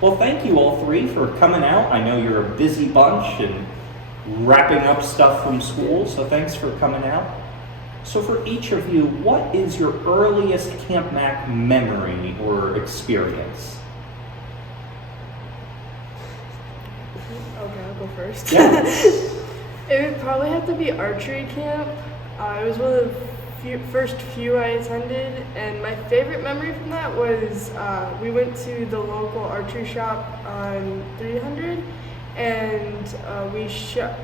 Well, thank you all three for coming out. I know you're a busy bunch and wrapping up stuff from school, so thanks for coming out. So for each of you, what is your earliest Camp Mac memory or experience? Okay, I'll go first. Yeah. It would probably have to be archery camp. It was one of the first few I attended, and my favorite memory from that was we went to the local archery shop on 300, and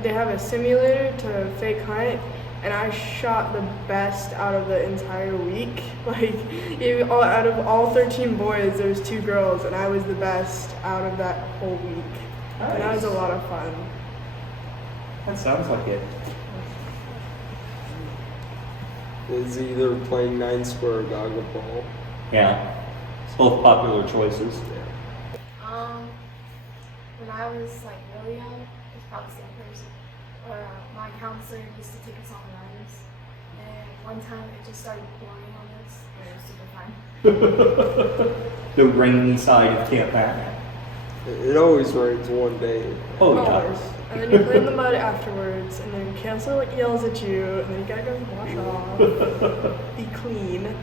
they have a simulator to fake hunt, and I shot the best out of the entire week. Like, out of all 13 boys, there was 2 girls, and I was the best out of that whole week. Nice. And that was a lot of fun. That sounds like it. Is either playing 9 square or dogwood ball. Yeah. It's both popular choices. When I was like really young, it's probably the same person. My counselor used to take us on runs, and one time it just started pouring on us, and it was super fun. The rainy side of Camp Mac. It always rains one day. Oh, Always. yeah. And then you play in the mud afterwards, and then counselor like yells at you, and then you gotta go wash off, be clean.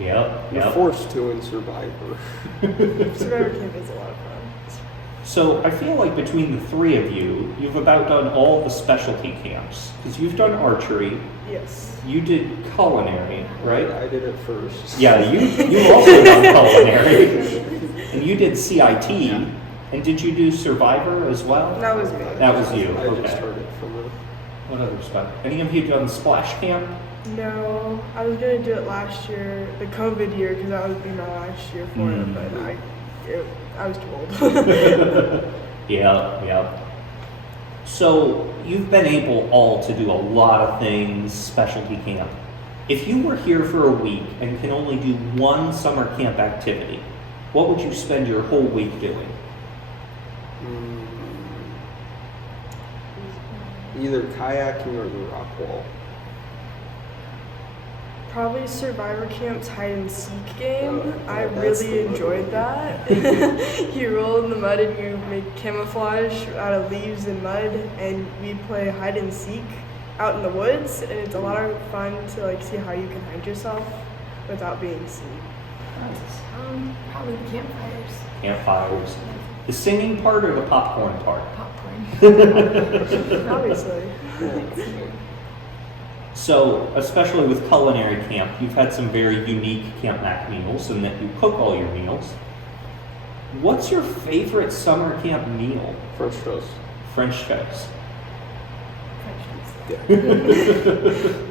Yep. You're forced to in Survivor. Survivor camp is a lot of fun. So I feel like between the three of you, you've about done all the specialty camps. Because you've done archery, Yes. you did culinary, right? I did it first. Yeah, you also done culinary. And you did CIT. And did you do Survivor as well? That was me. That was you, I just okay. started from the. What other stuff? Any of you done Splash Camp? No, I was gonna do it last year, the COVID year, because that would be my last year for it, but I was too old. Yeah. So you've been able all to do a lot of things specialty camp. If you were here for a week and can only do one summer camp activity, what would you spend your whole week doing? Either kayaking or the rock wall. Probably Survivor Camp's hide and seek game. I that's really the enjoyed that. You roll in the mud and you make camouflage out of leaves and mud, and we play hide and seek out in the woods, and it's a lot of fun to like see how you can hide yourself without being seen. Probably the campfires. Campfires. The singing part or the popcorn part? Popcorn. Obviously. So, especially with culinary camp, you've had some very unique Camp Mac meals and that you cook all your meals. What's your favorite summer camp meal? French toast. French toast.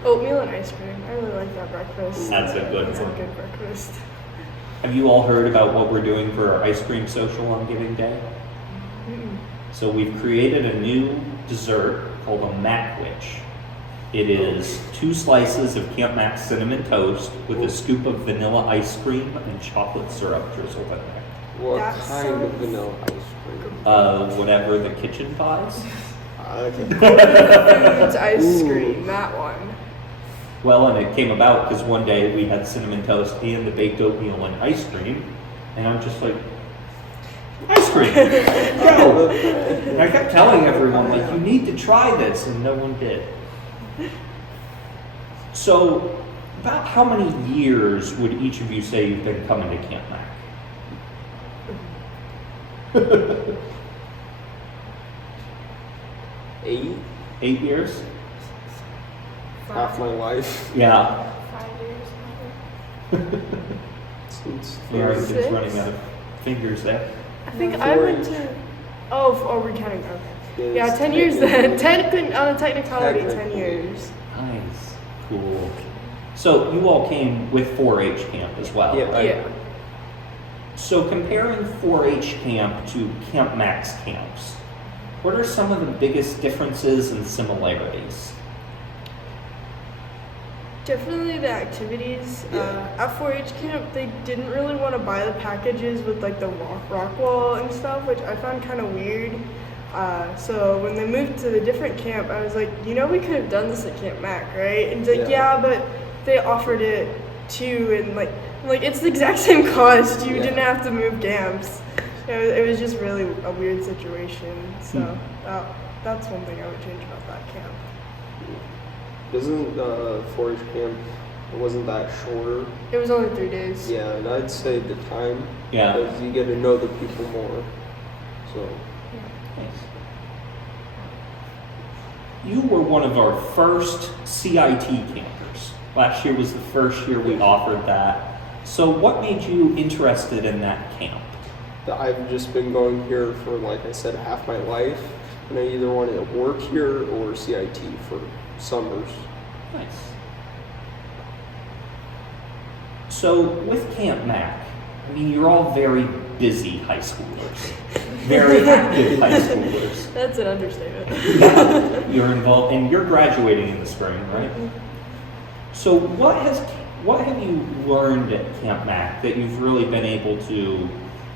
Oatmeal and ice cream. I really like that breakfast. That's a good That's one. a good breakfast. Have you all heard about what we're doing for our ice cream social on Giving Day? So we've created a new dessert called a Mac Witch. It is 2 slices of Camp Mac cinnamon toast with a scoop of vanilla ice cream and chocolate syrup drizzled in there. What That kind of sounds vanilla ice cream? Whatever the kitchen buys. Okay. Foods ice cream, that one. Well, and it came about because one day we had cinnamon toast and the baked oatmeal and ice cream, and I'm just like, ice cream, go! And I kept telling everyone, like, you need to try this, and no one did. So, about how many years would each of you say you've been coming to Camp Mac? 8? 8 years? Half my life. Yeah. 5 years, Since Mary is 6? running out of fingers there. I think No, I 4 went H. to. Oh, we're counting. Okay. Yes, Yeah, 10 years then. On a technicality, 10 Technically. years. Nice. Cool. So, you all came with 4-H camp as well, Yeah. right? Yeah. So comparing 4-H camp to Camp Mac's camps, what are some of the biggest differences and similarities? Definitely the activities. At 4-H camp, they didn't really want to buy the packages with like the rock wall and stuff, which I found kind of weird. So when they moved to the different camp, I was like, we could have done this at Camp Mac, right? And it's like, Yeah. yeah, but they offered it too, and like Like, it's the exact same cost. You Yeah. didn't have to move camps. It was just really a weird situation. So that's one thing I would change about that camp. Doesn't forage camp, wasn't that shorter? It was only 3 days. Yeah, and I'd say the time. Yeah. Because you get to know the people more. So, Nice. You were one of our first CIT campers. Last year was the first year we offered that. So what made you interested in that camp? I've just been going here for, like I said, half my life. And I either wanted to work here or CIT for summers. Nice. So with Camp Mac, I mean, you're all very busy high schoolers, very active high schoolers. That's an understatement. You're involved, and you're graduating in the spring, right? So what have you learned at Camp Mac that you've really been able to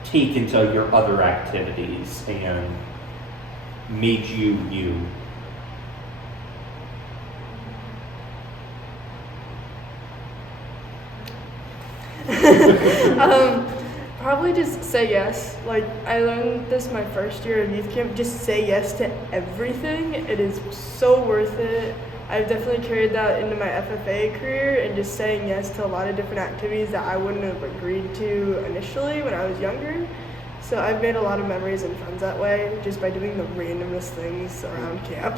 take into your other activities and made you you? Probably just say yes. Like, I learned this my first year of youth camp. Just say yes to everything. It is so worth it. I've definitely carried that into my FFA career and just saying yes to a lot of different activities that I wouldn't have agreed to initially when I was younger. So I've made a lot of memories and friends that way just by doing the randomest things around camp.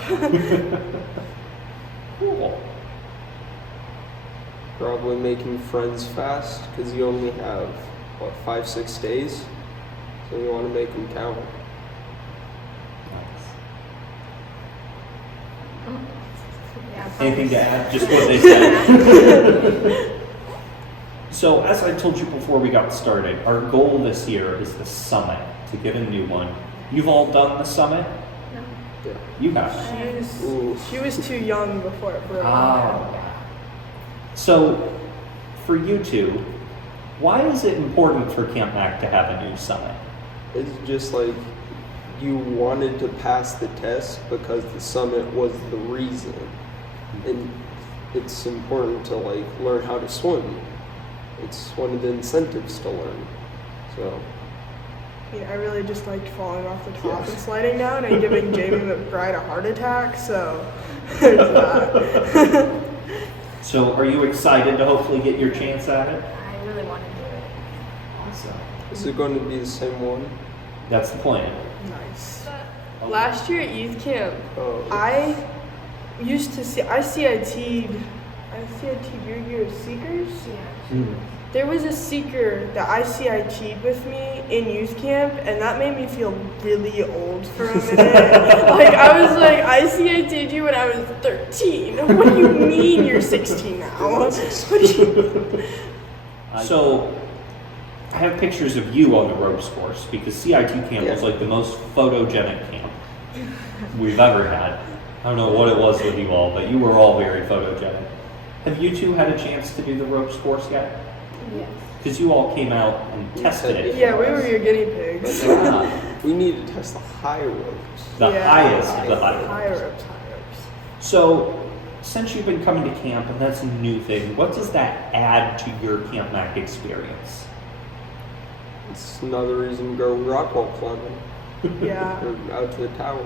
Cool. Probably making friends fast because you only have, 5-6 days? So you want to make them count. Yeah, Anything to add? Just what they said. So, as I told you before we got started, our goal this year is the summit, to get a new one. You've all done the summit? No. Yeah. You have. Ooh. She was too young before it broke. Oh. So, for you two, why is it important for Camp Mac to have a new summit? It's just like you wanted to pass the test because the summit was the reason. And it's important to learn how to swim. It's one of the incentives to learn. So I really just liked falling off the top and sliding down and giving Jamie McBride a heart attack, so there's that. So, are you excited to hopefully get your chance at it? I really want to do it. Awesome. is it going to be the same one? That's the plan. Nice. Last year at youth camp, Oh, I used to see, I CIT'd your year of Seekers. Yeah. There was a Seeker that I CIT'd with me in youth camp, and that made me feel really old for a minute. I was like, I CIT'd you when I was 13. What do you mean you're 16 now? So, I have pictures of you on the ropes course because CIT camp was like the most photogenic camp we've ever had. I don't know what it was with you all, but you were all very photogenic. Have you two had a chance to do the ropes course yet? Yes. Because you all came out and tested it. Yeah, we were your guinea pigs. we need to test the high ropes. The Yeah. highest of the high High ropes. ropes, high ropes. So, since you've been coming to camp and that's a new thing, what does that add to your Camp Mac experience? It's another reason to go rock wall climbing Yeah. or out to the tower.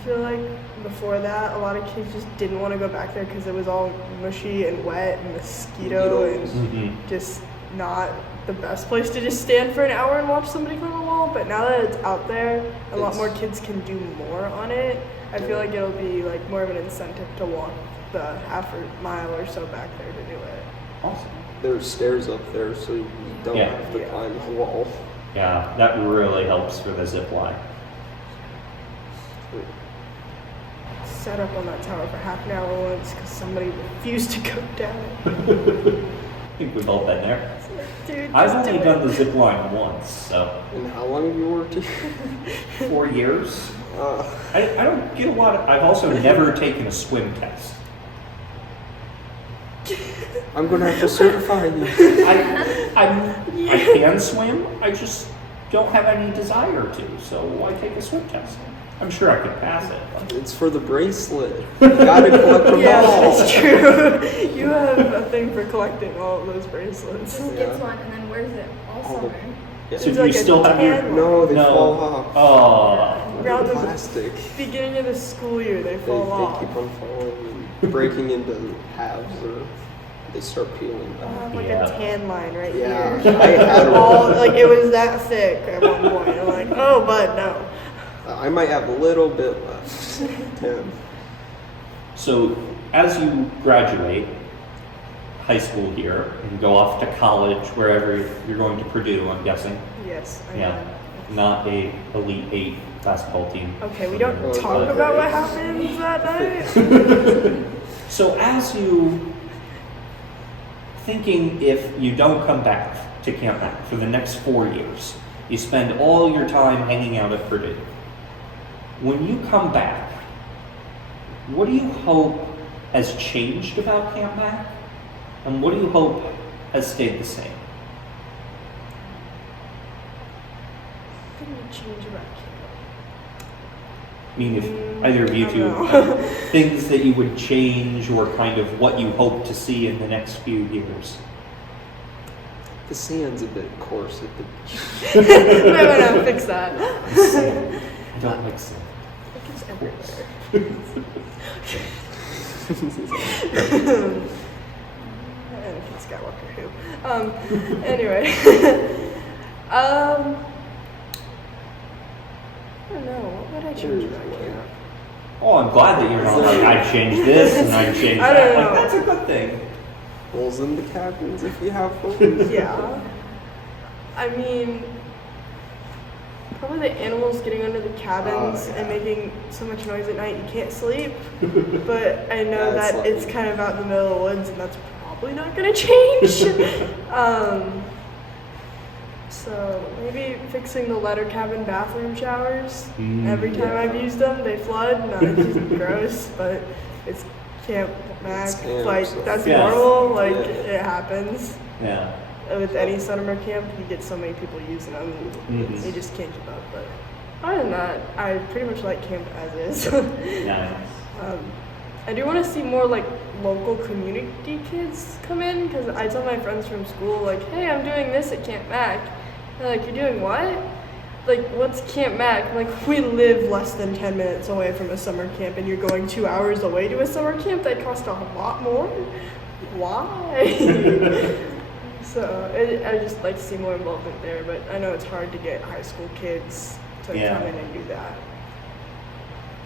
I feel like before that, a lot of kids just didn't want to go back there because it was all mushy and wet and mosquito and Mm-hmm. just not the best place to just stand for an hour and watch somebody climb a wall. But now that it's out there, a lot more kids can do more on it. I feel like it'll be like more of an incentive to walk the half a mile or so back there to do it. Awesome. There's stairs up there, so you don't Yeah. have to Yeah. climb the wall. Yeah, that really helps for the zip line. Sat up on that tower for half an hour once because somebody refused to go down it. I think we've all been there. Dude, I've just only do done it. the zip line once, so And how long have you worked here? 4 years. Uh, I don't get a lot of. I've also never taken a swim test. I'm gonna have to certify you. I can swim. I just don't have any desire to. So why take a swim test? I'm sure I could pass it. But It's for the bracelet. You gotta collect them Yeah, all. that's true. You have a thing for collecting all of those bracelets. Just gets one and then wears it all All the- summer. Yeah. So It's do you like a still have your? tan one. No, they No. fall off. Oh. Around the Plastic. beginning of the school year, they They fall off. keep on falling and breaking into halves, or they start peeling I back. have like Yeah. a tan line right Yeah, here. I had All one. like it was that thick at one point. I'm like, oh, but no. I might have a little bit left. 10. So as you graduate high school here and go off to college, wherever you're going to Purdue, I'm guessing. Yes. I Yeah. know. Not a Elite Eight basketball team. Okay, we don't Oh, talk okay. about what happens that night. So as you thinking if you don't come back to Camp Mac for the next 4 years, you spend all your time hanging out at Purdue. When you come back, what do you hope has changed about Camp Mac? And what do you hope has stayed the same? What did we change about I mean, if either of you I two don't know. have things that you would change or kind of what you hope to see in the next few years. The sand's a bit coarse at the beach. No, fix that. Sand. I don't like sand. It's everywhere. Anakin Skywalker who? Anyway. I don't know. What would I change about camp? Oh, I'm glad that you're not like, I'd change this and I'd change I that. don't Like, know. that's a good thing. Holes in the cabins if you have one. Yeah. I mean, probably the animals getting under the cabins and making so much noise at night you can't sleep. But I know That's that like- it's kind of out in the middle of the woods and that's probably not going to change. So maybe fixing the letter cabin bathroom showers. Every time I've used them, they flood. No, it's just gross, but it's Camp Mac. It's camp, Like so- that's Yeah. normal. Like Yeah. it happens. Yeah. With any summer camp, you get so many people using them, Mhm. you just can't keep up. But other than that, I pretty much like camp as is. Nice. I do want to see more like local community kids come in because I tell my friends from school like, "Hey, I'm doing this at Camp Mac." They're like, "You're doing what?" Like, what's Camp Mac? I'm like, we live less than 10 minutes away from a summer camp, and you're going 2 hours away to a summer camp that costs a lot more. Why? So I just like to see more involvement there, but I know it's hard to get high school kids to Yeah. come in and do that.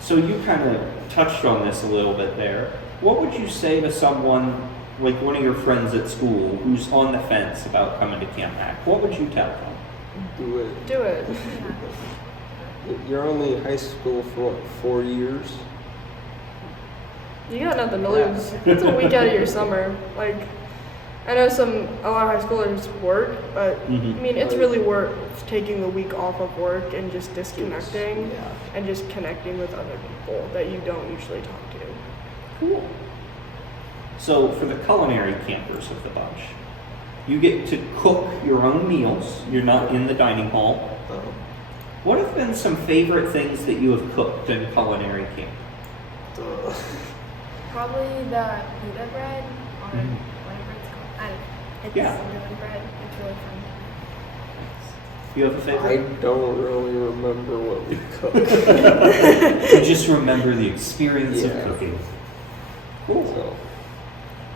So you kind of touched on this a little bit there. What would you say to someone, like one of your friends at school, who's on the fence about coming to Camp Mac? What would you tell them? Do it. Do it. You're only in high school for what, 4 years? You got nothing to lose. It's a week out of your summer. Like, I know a lot of high schoolers work, but I mean, it's really worth taking the week off of work and just disconnecting Yeah. and just connecting with other people that you don't usually talk to. Cool. So for the culinary campers of the bunch, you get to cook your own meals. You're not in the dining hall. What have been some favorite things that you have cooked in culinary camp? Probably the Buddha bread or whatever it's called. It's Yeah. cinnamon bread. It's really fun. Do you have a I favorite? don't really remember what we cooked. You just remember the experience Yeah. of cooking. Cool. So,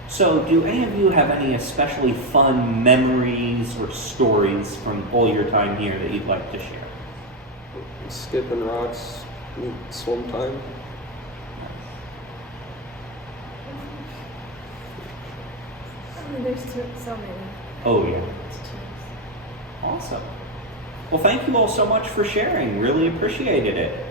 So, do any of you have any especially fun memories or stories from all your time here that you'd like to share? skipping rocks, swim time. I mean, there's so many. Oh, yeah. to choose. Awesome. Well, thank you all so much for sharing. Really appreciated it.